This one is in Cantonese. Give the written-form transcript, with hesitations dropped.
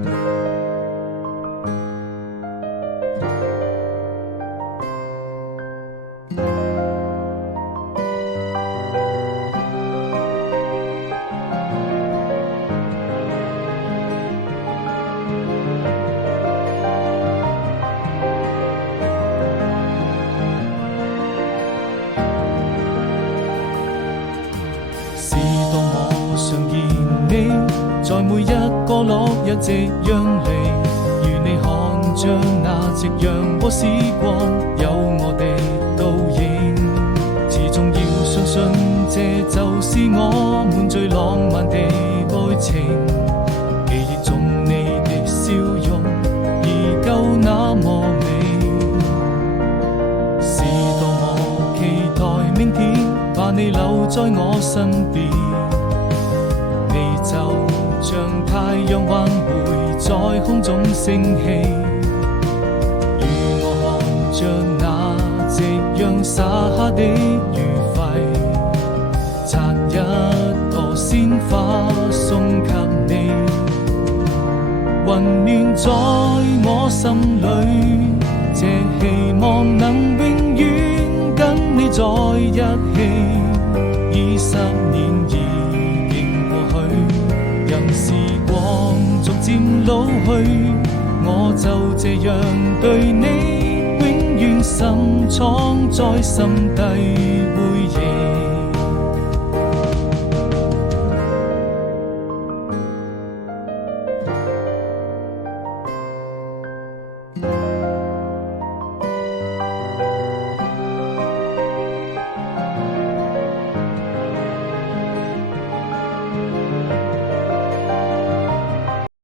是當我想見你，在每一個落日夕陽裡，如你看着那夕陽和時光，有我的倒影。始終要相信，這就是我們最浪漫的愛情。記憶中你的笑容，依舊那麼美。是多麼期待明天，把你留在我身邊。你就像太陽還會在空中升起，與我看着那夕陽灑下的餘暉，摘一朵鮮花送給你，溫暖在我心裡，這希望能永遠跟你在一起。20年已經過去，任時光逐漸老去，我就這樣對你永遠深藏在心底回憶。